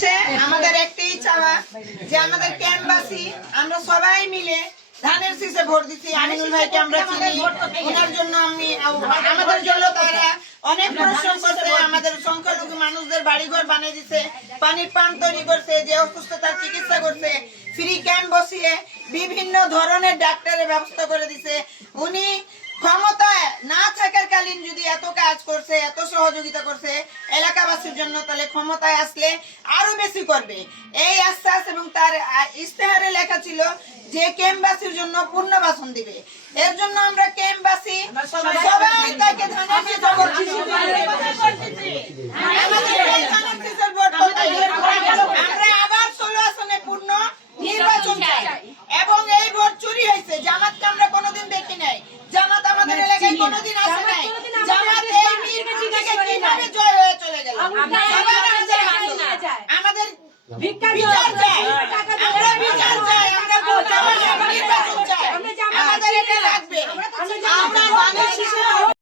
হচ্ছে আমাদের একটাই চাওয়া যে আমাদের ক্যাম্পবাসী আমরা সবাই মিলে ধানের শীষে ভোট দিচ্ছি। আমিনুল ভাইকে আমরা চিনি, ওনার জন্য আমাদের জন্য তারা অনেক পরিশ্রম করছে, আমাদের সংখ্যালঘু মানুষদের বাড়িঘর বানিয়ে দিচ্ছে, পানির পাম্প তৈরি করছে, যে অসুস্থতার চিকিৎসা করছে, ফ্রি ক্যাম্প বসিয়ে বিভিন্ন ধরনের ডাক্তারের ব্যবস্থা করে দিছে। উনি ক্ষমতায় না থাকার কালীন যদি এত কাজ করছে, এত সহযোগিতা করছে এলাকাবাসীর জন্য, তাহলে ক্ষমতায় আসলে আরো বেশি করবে এই আশ্বাস। এবং তার ইস্তেহারে লেখা ছিল যে ক্যাম্পবাসীর জন্য পুনর্বাসন দিবে। এর জন্য আমরা ক্যাম্পবাসী সবাই তাকে ধানের শীষ ভোট দিচ্ছি। আমরা আবার 16 আসনে পূর্ণ নির্বাচন চাই। এবং এই ভোট চুরি হয়েছে, জামাতকে আমরা কোনোদিন দেখি নাই, জামাত আমাদের এলাকায় কোনোদিন আসে নাই। জামাত এই মিরপুর থেকে কিভাবে জয় হয়ে চলে গেল? আমাদের বিচার চাই।